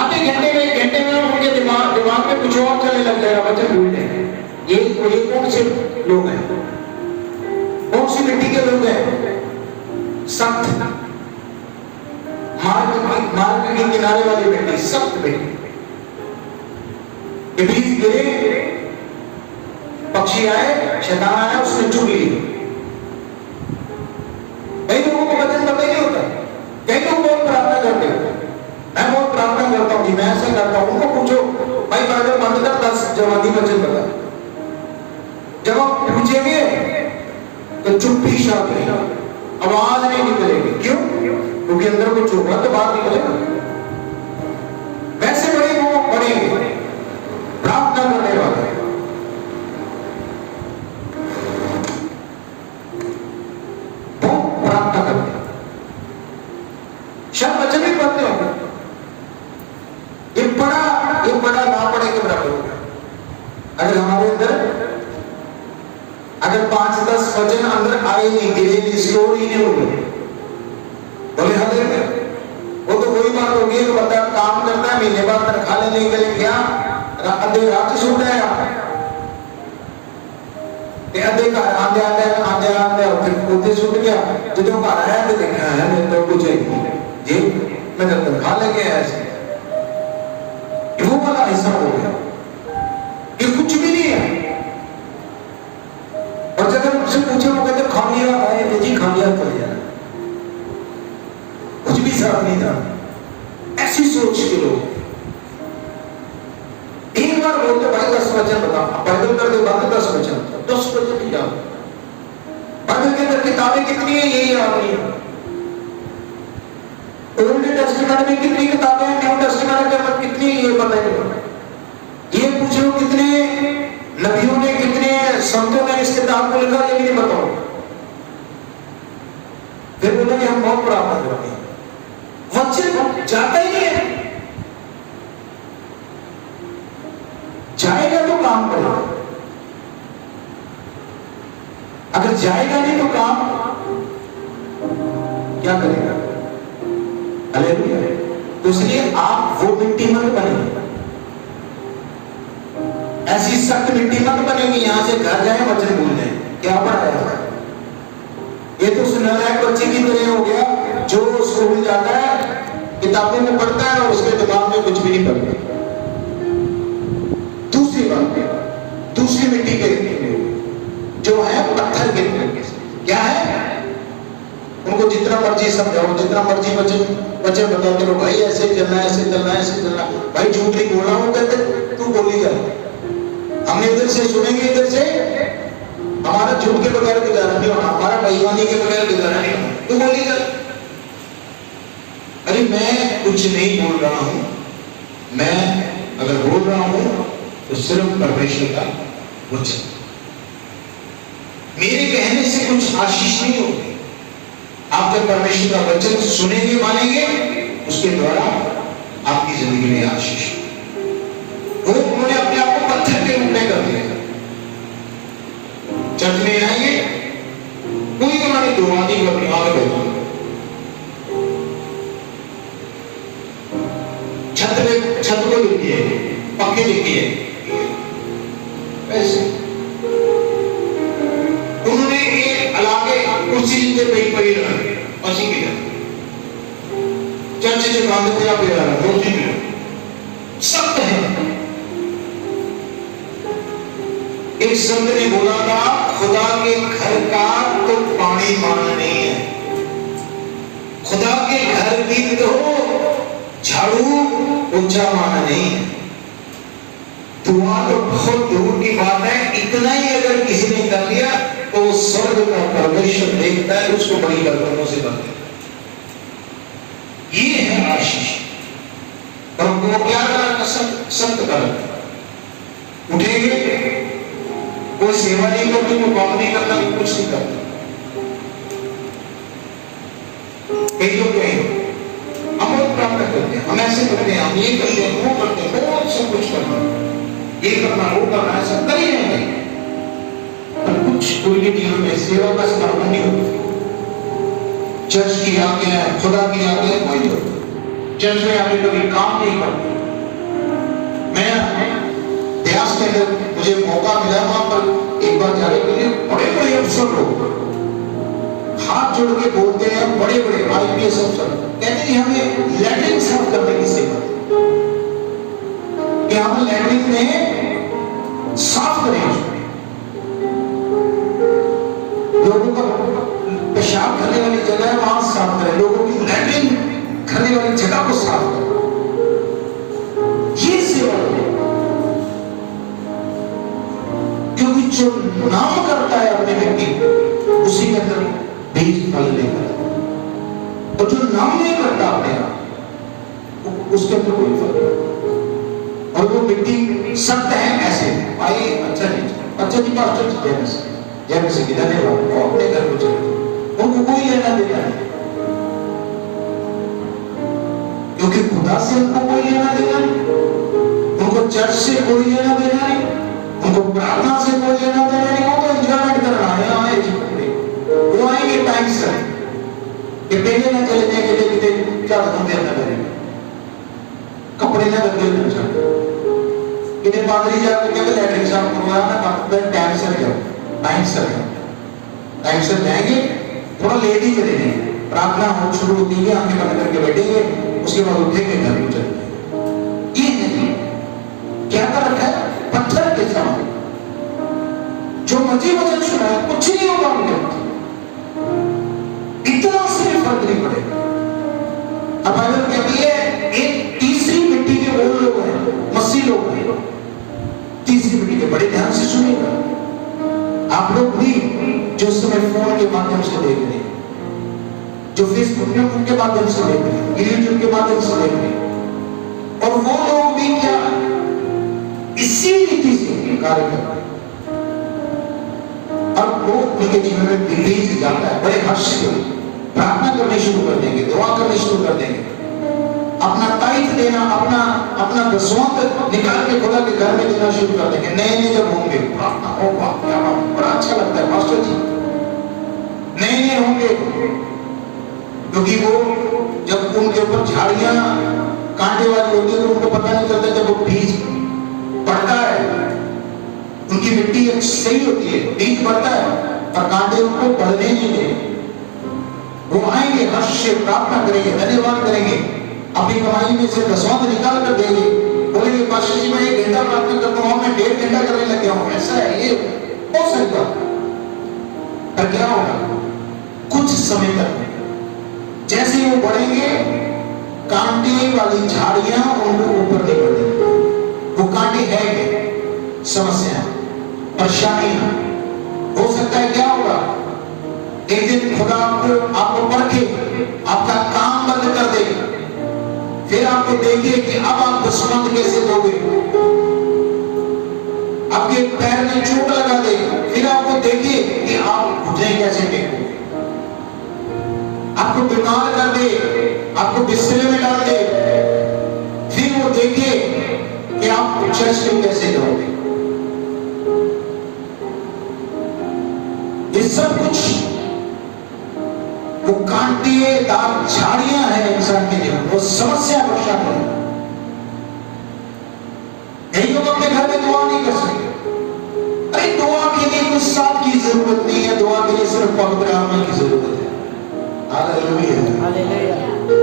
आधे घंटे में उनके दिमाग में कुछ और चलने लग जाएगा, वचन भूल जाएंगे। ये कौन से लोग हैं? कौन सी मिट्टी के लोग हैं? सख्त, मार्ग के किनारे वाली मिट्टी, सख्त मिट्टी। इब्लीस गिरे, पक्षी आए, शैतान आया, उसने चुग ली। कई लोगों को वचन पता ही नहीं होता। कई लोग बहुत प्रार्थना करते हैं, मैं बहुत प्रार्थना करता हूँ, मैं ऐसा करता हूँ। उनको पूछो भाई बाइबल बंद कर, 10 जवानी वचन बता। जब आप पूछेंगे तो चुप्पी छा गई, आवाज नहीं निकलेगी। क्यों? क्योंकि अंदर कुछ होगा तो बाहर निकलेगा। वैसे बड़े वो पढ़ेंगे प्रार्थना करने वाले, बहुत प्रार्थना करते हैं, शायद वचन भी पढ़ते होंगे। ये बड़ा ना पढ़े के बराबर होगा। अगर हमारे अंदर अगर 5-10 वचन अंदर आए नहीं, गिरे नहीं, स्टोर ही नहीं हो गए, बोले हालेलुया। वो तो वही बात होगी कि बंदा काम करता है, महीने बाद तनख्वाह लेने के लिए गया, अद्धे रात छूट आया, अद्धे घर आंदे फिर उधे छूट गया। जो घर आया तो देखा है मैं तो कुछ जी मैं तो तनख्वाह लेके आया ऐसे, वो वाला हिस्सा हो गया। ये कुछ भी नहीं है। और जब मुझसे पूछे वो कहते खामिया आए तो जी खामिया कर दिया, कुछ भी साथ नहीं था। ऐसी सोच के लोग एक बार बोलते भाई 10 वचन बता, बाइबल कर दे बात 10 वचन, 10 वचन नहीं याद। बाइबल के अंदर किताबें कितनी है यही याद नहीं है। ओल्ड टेस्टामेंट में कितनी किताबें हैं, न्यू टेस्टामेंट में कितनी ये पता नहीं। ये पूछ लो कितने नबियों ने, कितने संतों ने इस किताब को लिखा, ये भी नहीं बताओ। फिर बोला कि हम बहुत प्रार्थना करते हैं, वचन जाता ही नहीं है। जाएगा तो काम करेगा, अगर जाएगा नहीं तो काम क्या करेगा? हालेलुया। तो इसलिए आप वो मिट्टी मत बनेंगे, ऐसी सख्त मिट्टी मत बनेगी यहां से घर जाए वचन भूल जाए। क्या पढ़ाया? ये तो सुनालायक बच्चे की तरह हो गया जो स्कूल जाता है, किताबों में पढ़ता है और उसके दिमाग में कुछ भी नहीं पढ़ता। दूसरी बात, दूसरी मिट्टी के जो है पत्थर के तरीके से क्या है, उनको जितना मर्जी समझाओ, जितना मर्जी वचन बताते रहो, भाई ऐसे चलना, ऐसे चलना, ऐसे चलना, भाई झूठ नहीं बोलना। वो कहते तू बोली जा, हमने इधर से सुनेंगे, इधर से हमारा झूठ के बगैर गुजारा नहीं होना, हमारा बेईमानी के बगैर गुजारा नहीं होना, तू बोली जा। अरे मैं कुछ नहीं बोल रहा हूं, मैं अगर बोल रहा हूं तो सिर्फ परमेश्वर का वचन, मेरे कहने से कुछ आशीष नहीं होगी। आप जब परमेश्वर का वचन सुनेंगे, मानेंगे, उसके द्वारा आपकी जिंदगी में आशीष। वो उन्होंने अपने आप को पत्थर के रूप में कर दिया। चर्च में आएंगे, कोई उन्होंने दुआनी को अपनी आंख में, छत को लिखी है, पक्के लिखी है, ऐसे उन्होंने एक अलागे कुर्सी पे बैठ पड़ी रखी पसी की चर्च से काम पे आप ले रहा कुर्सी पे सख्त है। एक संत ने बोला था, खुदा के घर का तो पानी मारना नहीं है, खुदा के घर की तो झाड़ू ऊंचा मारना नहीं है। दुआ तो बहुत दूर की बात है, इतना ही अगर किसी ने कर लिया तो स्वर्ग का परमेश्वर देखता है, उसको बड़ी बरकतों से भर देता है। ये है आशीष। और वो क्या करा? संत कर उठेंगे, कोई सेवा नहीं करनी, कोई काम नहीं करना, कुछ नहीं करना। कई लोग कहेंगे हम बहुत प्रार्थना करते हैं, हम ऐसे करते हैं, हम ये करते हैं, वो करते हैं, बहुत सब कुछ करना, ये करना, वो करना, ऐसा कर ही नहीं। पर कुछ पूरी जीवन में सेवा का समर्पण नहीं होता। चर्च की आज्ञा है, खुदा की आज्ञा है, कोई नहीं। चर्च में आके कभी काम नहीं करते। मैं देहात के अंदर मुझे मौका मिला, वहां पर एक बार जाने के लिए बड़े बड़े अफसर लोग हाथ जोड़ के बोलते हैं, बड़े बड़े IPS अफसर कहते हैं हमें लैट्रिन साफ करने की सेवा, कि हम लैट्रिन में साफ करें उसको। लोगों का पेशाब करने वाली जगह है, वहां साफ करें। लोगों की लैट्रिन करने वाली जगह को साफ करें। ये सेवा है, क्योंकि जो नाम करता है अपने व्यक्ति उसी के अंदर बीज फल लेकर, और जो नाम नहीं करता अपने आप उसके अंदर कोई फल नहीं। और वो मिट्टी सख्त है ऐसे आइए, अच्छा जी पास्टर जय मसीह की धन्यवाद, वो अपने घर को चले, उनको कोई लेना देना नहीं, क्योंकि खुदा से उनको कोई लेना देना नहीं, उनको चर्च से कोई लेना देना नहीं, उनको प्रार्थना से कोई लेना देना नहीं। वो तो एंजॉयमेंट कर रहा है, यहाँ आए जी कपड़े वो आएंगे टाइम से, ये पहले ना चले जाए कि देखते क्या धंधे ना करेंगे, कपड़े ना बदले ना जाए, इन्हें पादरी जाकर केवल लैट्रिन साफ करवाया ना, काफी टाइम से जाओ, टाइम से जाएंगे, थोड़ा लेट ही चलेंगे, प्रार्थना हो शुरू होती है, आंखें बंद करके बैठेंगे, उसके बाद उठेंगे, घर को चलेंगे। ये है क्या कर रखा है, पत्थर के समान, जो मर्जी वचन सुना है कुछ नहीं होगा उनके, इतना से फर्क नहीं पड़ेगा। अब बाइबल कहती है एक तीसरी मिट्टी के वो लोग हैं, मसीह लोग हैं, तीसरी मिट्टी के, बड़े ध्यान से सुनिएगा आप लोग भी जो समय फोन के माध्यम से देख रहे हैं, जो फेसबुक के माध्यम से देख रहे हैं, यूट्यूब के माध्यम से देख रहे हैं, और वो लोग भी क्या इसी रीति से कार्य कर रहे हैं। अब वो उनके जीवन में बीज जाता है, बड़े हर्ष से प्रार्थना करनी शुरू कर देंगे, दुआ करनी शुरू कर देंगे, अपना टाइट देना, अपना दसवां निकाल के खुदा के घर में देना शुरू कर देंगे। नए जब होंगे प्रार्थना, ओ वाह क्या बात, बड़ा अच्छा लगता है पास्टर जी, नए होंगे, क्योंकि वो जब उनके ऊपर झाड़ियां कांटे वाली होती है तो उनको पता नहीं चलता, जब वो बीज पड़ता है, उनकी मिट्टी सही होती है, बीज पड़ता है पर कांटे उनको बढ़ने नहीं देंगे। वो आएंगे, हर्ष से प्रार्थना करेंगे, धन्यवाद करेंगे, अपनी कमाई में से दसवां निकाल कर देंगे, बोलेंगे पास्टर जी मैं 1 घंटा प्रार्थना करता हूँ, मैं 1.5 घंटा करने लग गया हूँ, ऐसा है ये बहुत सही बात। पर क्या होगा, कुछ समय तक जैसे वो बढ़ेंगे, कांटे वाली झाड़ियां उनको ऊपर नहीं बढ़ेंगी। वो कांटे है समस्या, परेशानी, हो सकता है क्या होगा, एक दिन खुदा आपको परखे, आपका काम बंद कर दे, फिर आपको देखिए कि अब आप दसवंत कैसे दोगे, आपके पैर में चोट लगा दे, फिर आपको देखिए कि आप घुटने कैसे टेकोगे, आपको बीमार कर दे, आपको बिस्तर में डाल दे, फिर वो देखिए कि आप चर्च में कैसे जाओगे। ये सब कुछ वो कांटेदार झाड़ियां हैं इंसान के जीवन, वो समस्या वर्षा है। कई लोग अपने घर में दुआ नहीं कर सकते। अरे दुआ के लिए कुछ साथ की जरूरत नहीं है, दुआ के लिए सिर्फ पवित्र आत्मा की जरूरत है। हालेलुया।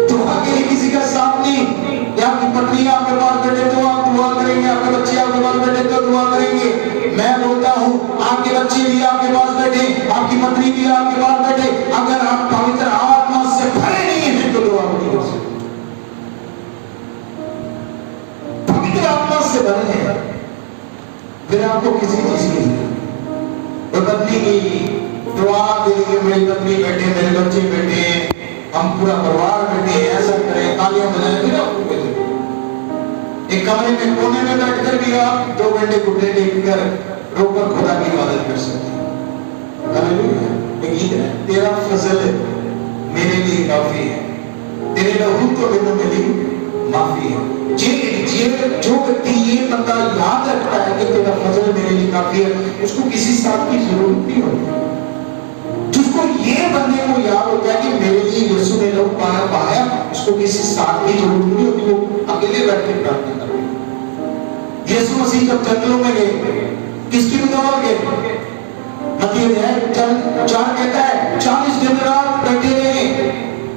दुआ के लिए किसी का साथ नहीं, या आपकी पत्नी आपके पास बैठे तो आप दुआ करेंगे, आपके बच्चे आपके पास बैठे तो दुआ करेंगे। मैं बोलता हूं आपके बच्चे भी आपके पास बैठे, आपकी पत्नी भी आपके पास बैठे, अगर आप पवित्र आत्मा से भरे नहीं हैं तो दुआ नहीं कर सकते। पवित्र आत्मा से भरे हैं, फिर आपको किसी चीज की पत्नी की दुआ के लिए, मेरी पत्नी बैठे, मेरे बच्चे बैठे, हम पूरा परिवार बैठे, ऐसा करें, तालियां बजाएं, फिर आपको एक कमरे में कोने में बैठकर भी आप 2 घंटे घुटने टेककर रोकर खुदा की इबादत कर सकते हैं। हालेलुया। एक गीत है, तेरा फजल मेरे लिए काफी है, तेरे लहू तो मैंने मिली माफी है। जो व्यक्ति ये बंदा याद रखता है कि तेरा फजल मेरे लिए काफी है, उसको किसी साथ की जरूरत नहीं होती। जिसको ये बंदे को याद होता है कि मेरे लिए यीशु ने लोग पाया, उसको किसी साथ की जरूरत नहीं होती, वो अकेले बैठ के प्रार्थना करते हैं। यीशु मसीह जब जंगलों में गए, किसकी बदौलत गए? मत्ती 4 कहता है 40 दिन रात बैठे रहे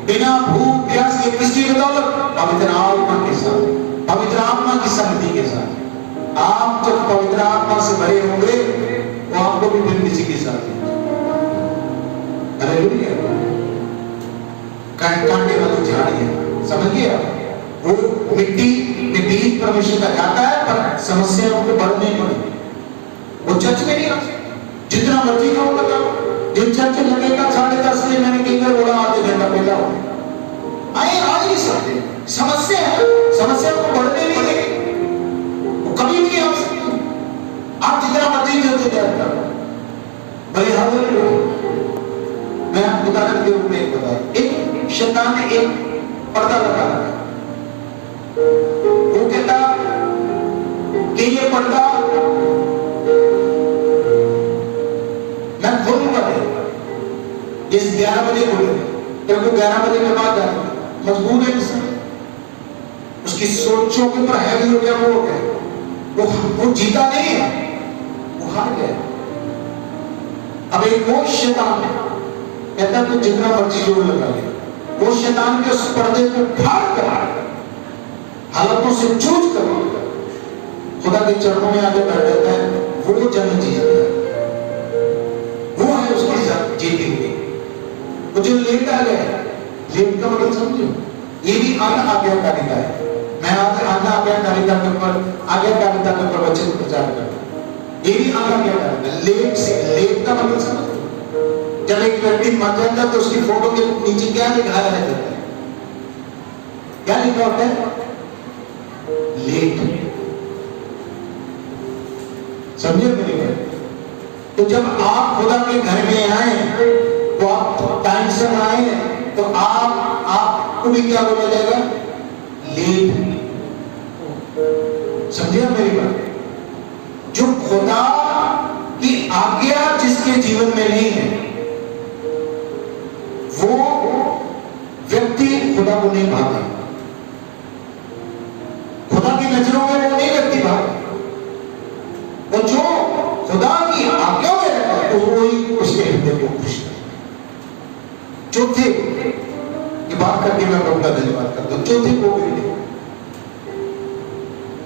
बिना भूख प्यास के, किसकी बदौलत? पवित्र आत्मा के साथ, पवित्र आत्मा की संगति के साथ। आप जब पवित्र आत्मा से हालेलुया। कांटे वाली झाड़ी है, समझ गए आप? वो मिट्टी में बीज परमेश्वर का जाता है, पर समस्या उनको बढ़ने नहीं पड़ेगी। वो चर्च में नहीं आ सकते, जितना मर्जी का वो लगाओ। जिन चर्च लगेगा 10:30 से मैंने कई बार बोला आधे घंटा पहला हो आए, आ नहीं सकते। समस्या है, समस्या को बढ़ने नहीं देगी, वो कभी भी नहीं आ सकती। आप जितना मर्जी जल्दी जाता भले हालेलुया। मैं आपको उदाहरण के रूप में एक बता, एक शैतान ने एक पर्दा लगा रखा, वो कहता कि ये पर्दा मैं खोलूंगा नहीं, ये 11 बजे खोलूंगा, तेरे को 11 बजे के बाद जाना मजबूर है इंसान। उसकी सोचों के ऊपर हैवी हो गया, वो हो गया, वो जीता नहीं है, वो हार गया। अब एक वो शैतान कहता तो जितना मर्जी जोर लगा ले, वो शैतान के उस पर्दे को फाड़ कर हालातों से जूझ कर खुदा के चरणों में आगे बैठ जाता है, वो जंग जीतता है। वो है उसकी जंग जीती हुई। वो जो लेट आ गया, लेट का मतलब समझो, ये भी आज्ञाकारिता है। मैं आज आज्ञाकारिता के ऊपर आज्ञाकारिता के ऊपर वचन प्रचार करता हूं, ये भी आज्ञाकारिता। लेट से लेट का मतलब समझो, जब एक व्यक्ति मर जाता है तो उसकी फोटो के नीचे क्या लिखा रहता है? क्या लिखा होता है? लेट। समझे मेरी बात? तो जब आप खुदा के घर में आए तो आप टाइम से आए तो आपको भी क्या बोला जाएगा? लेट। समझे मेरी बात? जो खुदा की आज्ञा जिसके जीवन में नहीं है, वो व्यक्ति खुदा को नहीं भागा। खुदा की नजरों में वो नहीं व्यक्ति भागा। वो जो खुदा की आज्ञा में रहता है, वो ही उसके हृदय को खुश करता है। चौथे, ये बात करके मैं प्रभु का धन्यवाद करता हूं। चौथे को बेटे,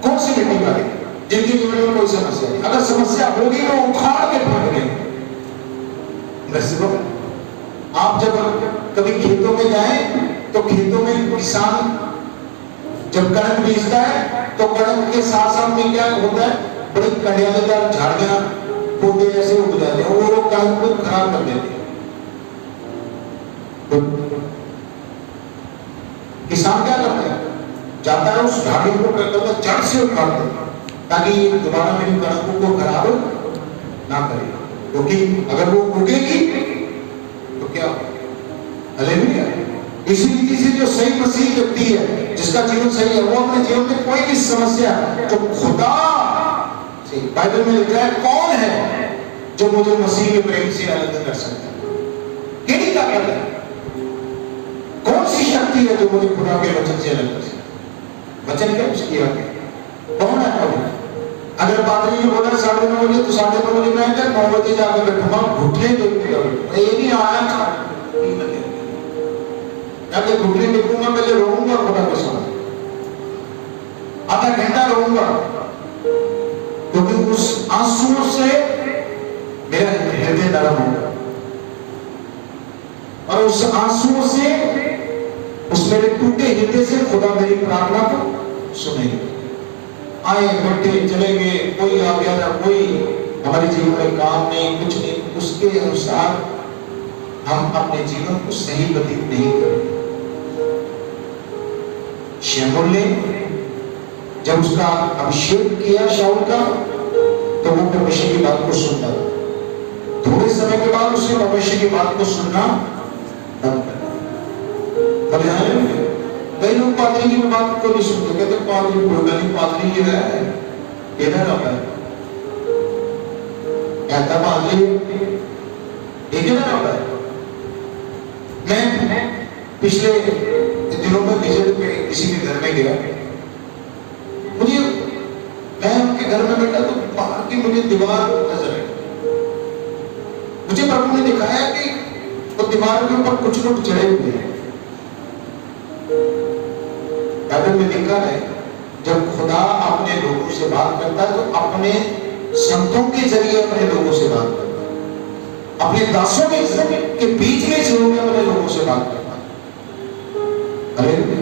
कौन सी बेटी वाले जिनके जीवन में कोई समस्या नहीं, अगर समस्या होगी वो उखाड़ के फेंक देंगे। आप जब कभी खेतों में जाएं तो खेतों में किसान जब कणक बीजता है तो कणक के साथ साथ में क्या होता है? बड़े कंडियालेदार झाड़ियां पौधे ऐसे उग जाते हैं, वो कणक को खराब कर देते हैं। तो किसान क्या करता है? जाता है उस झाड़ी को करता है, जड़ से उखाड़ देता है ताकि दोबारा मेरी कणकों को खराब ना करे, क्योंकि अगर वो उगेगी तो क्या? हालेलुया। इसी रीति से जो सही मसीह व्यक्ति है, जिसका जीवन सही है, वो अपने जीवन में कोई भी समस्या जो खुदा से, बाइबल में लिखा है, कौन है जो मुझे मसीह के प्रेम से अलग कर सकता है? क्या ताकत है? कौन सी शक्ति है जो मुझे खुदा के वचन से अलग कर सकती है? वचन क्या उसकी आगे कौन है? अगर पादरी ने बोला 9:30 बजे तो 9:30 बजे मैं क्या 9 बजे जाकर बैठूंगा, घुटने देखूंगा, ये नहीं आया जाके घुटने देखूंगा, पहले रोऊंगा खुदा के सामने, आधा घंटा रोऊंगा, क्योंकि उस आंसुओं से मेरा हृदय नरम होगा और उस आंसुओं से, उस मेरे टूटे हृदय से खुदा मेरी प्रार्थना को सुनेगा। आए बैठे चले गए, कोई आ गया ना, कोई हमारे जीवन में काम नहीं, कुछ नहीं, उसके अनुसार हम अपने जीवन को सही व्यतीत नहीं करेंगे। शमूएल ने जब उसका अभिषेक किया शाऊल का, तो वो परमेश्वर की बात को सुनता था। थोड़े समय के बाद उसने परमेश्वर की बात को सुनना बंद कर दिया। कई लोग पादरी की बात को नहीं सुनते, कहते पादरी बुढ़ानी पादरी ये है, कहना रहता है कहता पादरी ठीक है ना। मैं पिछले दिनों में विजिट पे किसी के घर में गया, मुझे मैं उनके घर में बैठा तो बाहर की मुझे दीवार नजर आई। मुझे प्रभु ने दिखाया कि वो दीवार के ऊपर कुछ लोग चढ़े हुए हैं। बाइबल में लिखा है, जब खुदा अपने लोगों से बात करता है तो अपने संतों के जरिए अपने लोगों से बात करता है, अपने दासों के बीच में हमसे बात करता है। हालेलुया।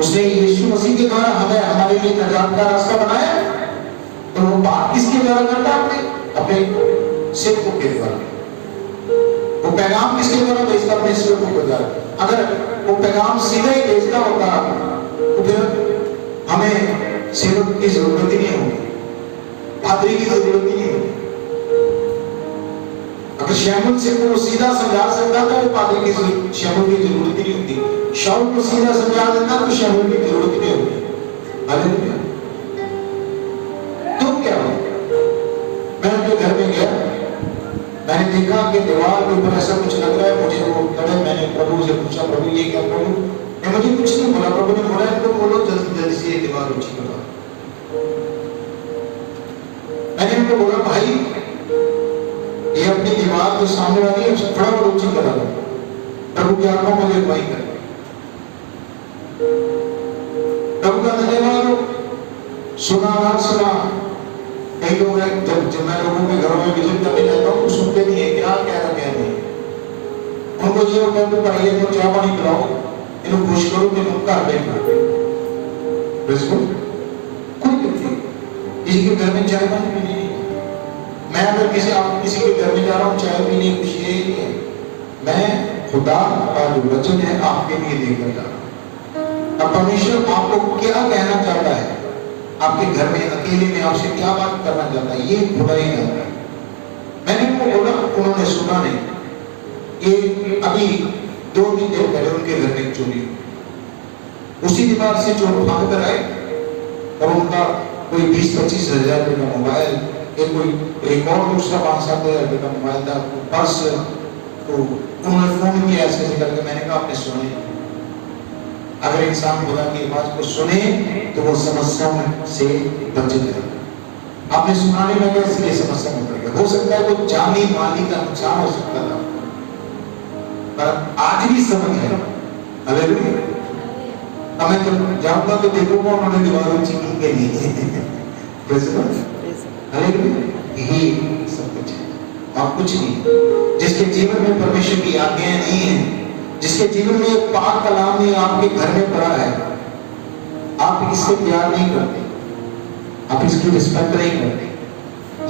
उसने यीशु मसीह के द्वारा हमें हमारे लिए निजात का रास्ता बनाया, तो वो बात किसके द्वारा करता है? अपने सेवकों के द्वारा। वो पैगाम किसके द्वारा भेजता? अपने सेवकों के द्वारा। अगर वो पैगाम सीधा ही भेजता होता तो फिर हमें सेवक की जरूरत ही नहीं होगी, पादरी की जरूरत ही नहीं होगी। अगर शमूएल से को सीधा समझा सकता था, वो पादरी की शमूएल की जरूरत ही नहीं होती। शाऊल को सीधा समझा देता तो शमूएल की जरूरत ही नहीं होती। हालेलुया। तो क्या हुआ? मैं उनके घर में गया, मैंने देखा कि दीवार के ऊपर ऐसा कुछ लग रहा है, मुझे वो लगा। मैंने प्रभु से पूछा, प्रभु ये क्या? प्रभु ने मुझे कुछ नहीं बोला। प्रभु ने बोला इनको बोलो जल्दी जल्दी से ये दीवार ऊंची करो। मैंने उनको बोला, भाई ये अपनी दीवार जो सामने वाली है उसको थोड़ा बहुत ऊंची करा दो। प्रभु की आत्मा मुझे अगुवाई करे। प्रभु का धन्यवाद हो। सुना ना सुना, कई लोग हैं जब मैं लोगों के घरों में विजिट करने जाता हूँ तो सुनते नहीं है क्या कह रहा क्या नहीं। उनको ये होता है कि भाई ये तो चाय पानी पिलाओ, इनको खुश करो कि तुम घर बैठो। कोई नहीं, किसी के घर में चाय पानी पीनी नहीं। मैं अगर किसी के घर में जा रहा हूँ चाय पीने कुछ ये नहीं है। मैं खुदा का जो वचन है आपके लिए लेकर जा रहा हूँ। अब परमेश्वर आपको क्या कहना चाहता है, आपके घर में अकेले में आपसे क्या बात करना चाहता है, ये खुदा ही जानता है। मैंने उनको बोला, उन्होंने सुना नहीं। ये अभी 2 दिन पहले उनके घर में चोरी हुई। उसी दीवार से चोर भाग कर आए और उनका कोई 20-25 हजार रुपये का मोबाइल, एक कोई एक और दूसरा 5-7 हजार रुपये का मोबाइल था, पर्स। तो उन्होंने फोन किया ऐसे करके। मैंने कहा आपने सुने? अगर इंसान खुदा की आवाज को सुने तो वो समस्याओं से बच जाए। आपने सुना नहीं लगा इसलिए समस्या में पड़ गया। हो सकता है वो जानी माली का नुकसान हो सकता था, पर आज भी समझ है। हालेलुया। अब मैं जब जाऊंगा तो देखूंगा उन्होंने दीवार ऊंची की के लिए। हालेलुया। यही सब कुछ है और कुछ नहीं। जिसके जीवन में परमेश्वर की आज्ञाएं नहीं है, जिसके जीवन में एक पाक कलाम नहीं आपके घर में पड़ा है, आप इससे प्यार नहीं करते, आप इसकी रिस्पेक्ट नहीं करते,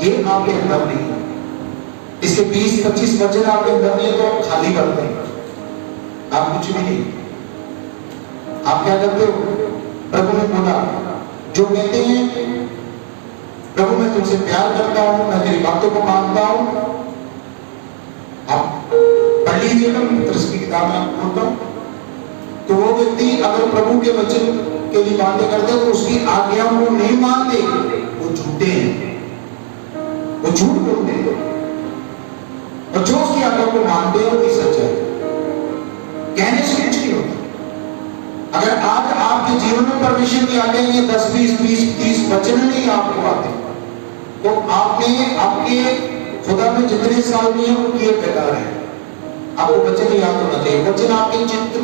ये आपके अंदर नहीं है। इसके 20-25 वचन आपके अंदर नहीं है तो आप खाली करते हैं, आप कुछ भी नहीं। आप क्या करते हो? प्रभु ने बोला, जो कहते हैं प्रभु मैं तुमसे प्यार करता हूं, मैं तेरी बातों को मानता हूं। आप पढ़ लीजिएगा पत्रस की किताब में, आपको बोलता हूं। तो वो व्यक्ति अगर प्रभु के वचन के लिए बातें करते हैं तो उसकी आज्ञाओं को नहीं मानते, वो झूठे हैं, वो झूठ बोलते हैं। और जो उसकी आज्ञा को मानते हैं वो सच है। कहने से कुछ नहीं होता। अगर आज आपके जीवन में परमेश्वर की आज्ञा ये 10, 20, 30 वचन नहीं आपको आते, तो आपने आपके खुदा में जितने साल भी हैं वो किए बेकार है। आपको वचन याद होना चाहिए। वचन आपके चित्त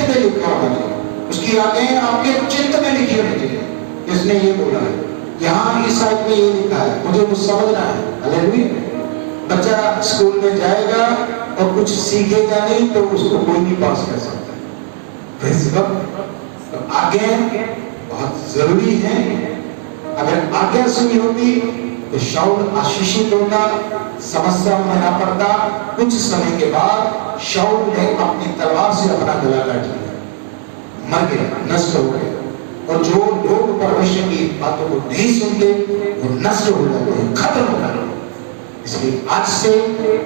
में लिखा होना चाहिए। उसकी आज्ञाएं आपके चित्त में लिखी होनी चाहिए। इसने ये बोला है, यहाँ इस साइड में ये लिखा है, मुझे कुछ समझना है। हालेलुया। बच्चा स्कूल में जाएगा और कुछ सीखेगा नहीं तो उसको कोई नहीं पास कर सकता। तो आज्ञा बहुत जरूरी है। अगर आज्ञा सुनी होती तो शाऊल आशीषित होता, समस्या में ना पड़ता। कुछ समय के बाद शाऊल ने अपनी तलवार से अपना गला काट लिया, मर गया, नष्ट हो गया। और जो लोग परमेश्वर की बातों को नहीं सुनते वो नष्ट हो जाते हैं, खत्म हो जाते हैं। इसलिए आज से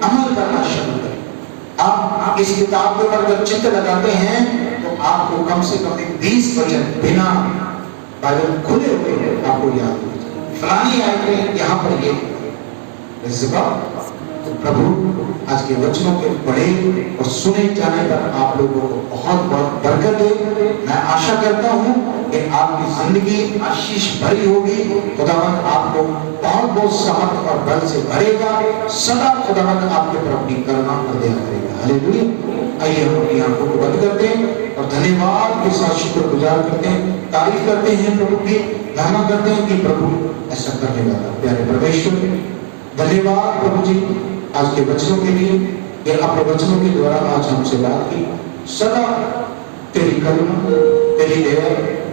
अमल करना शुरू करें। आप इस किताब के ऊपर जब चित्र लगाते हैं तो आपको कम से कम 20 वचन बिना बाइबल खुले हुए आपको याद हो जाए। फलानी आयतें यहाँ पर ये तो प्रभु आज के वचनों के पढ़े और सुने जाने पर आप लोगों को बहुत बहुत बरकत दे। मैं आशा करता हूँ कि आपकी जिंदगी आशीष भरी होगी। खुदावंद आपको बहुत बहुत सामर्थ और बल से भरेगा। सदा खुदावंद आपके पर अपनी करुणा और दया करेगा। हालेलुया। आइए हम अपनी आंखों को बंद करते हैं और धन्यवाद के साथ शुक्रगुजार करते हैं, तारीफ करते हैं प्रभु की, महिमा करते हैं कि प्रभु ऐसा करने वाला प्यारे परमेश्वर। धन्यवाद प्रभु जी आज के बच्चों के लिए, ये अपने वचनों के द्वारा आज हमसे बात की। सदा तेरी करुणा, तेरी दया,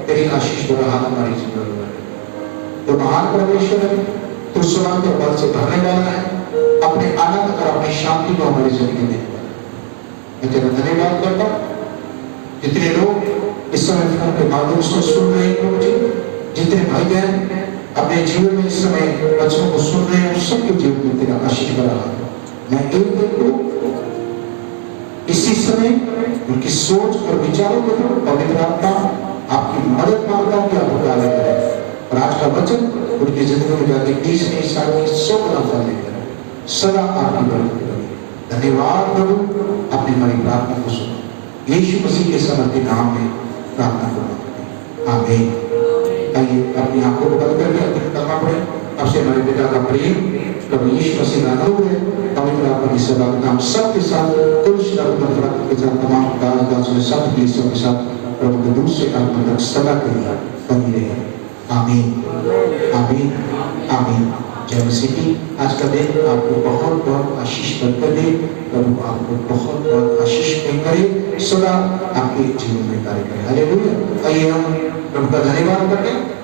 तेरी आशीष द्वारा हाथ हमारी जीवन में रहे। तो महान परमेश्वर है, तो सुना के बल से भरने वाला है, अपने आनंद और अपनी शांति को हमारी जिंदगी में। मैं तेरा धन्यवाद करता हूं। जितने लोग इस समय फोन के माध्यम से सुन रहे हैं प्रभु जी, जितने भाई बहन अपने जीवन में इस समय वचनों को सुन रहे हैं, सबके जीवन में तेरा आशीष बना है। मैं एक दिन को इसी समय उनकी सोच और विचारों को पवित्र आत्मा आपकी मदद मांगता हूं कि आप कार्य करें और आज का वचन उनकी जिंदगी में जाके 20 नहीं 100 गुना फल लेकर सदा आपकी बरकत करें। धन्यवाद प्रभु, अपनी हमारी प्रार्थना को सुनो यीशु मसीह के समर्थ नाम में प्रार्थना करो, आमीन। आइए अपनी आंखों को बंद करके अंतिम करना पड़े। अब से हमारे पिता का प्रेम, प्रभु यीशु मसीह का अनुग्रह, पवित्र आत्मा की सेवा का नाम सबके साथ कुछ के साथ तमाम दास सब कलीसियों के साथ प्रभु के दूर से आत्मा तक सदा के लिए बनी रहे। आमीन, आमीन, आमीन। जय मसीह की। आज का दिन आपको बहुत बहुत आशीष बरकत दे। प्रभु आपको बहुत बहुत आशीष करे, सदा आपके जीवन में कार्य करे। हालेलुया। आइए हम प्रभु का धन्यवाद करते हैं।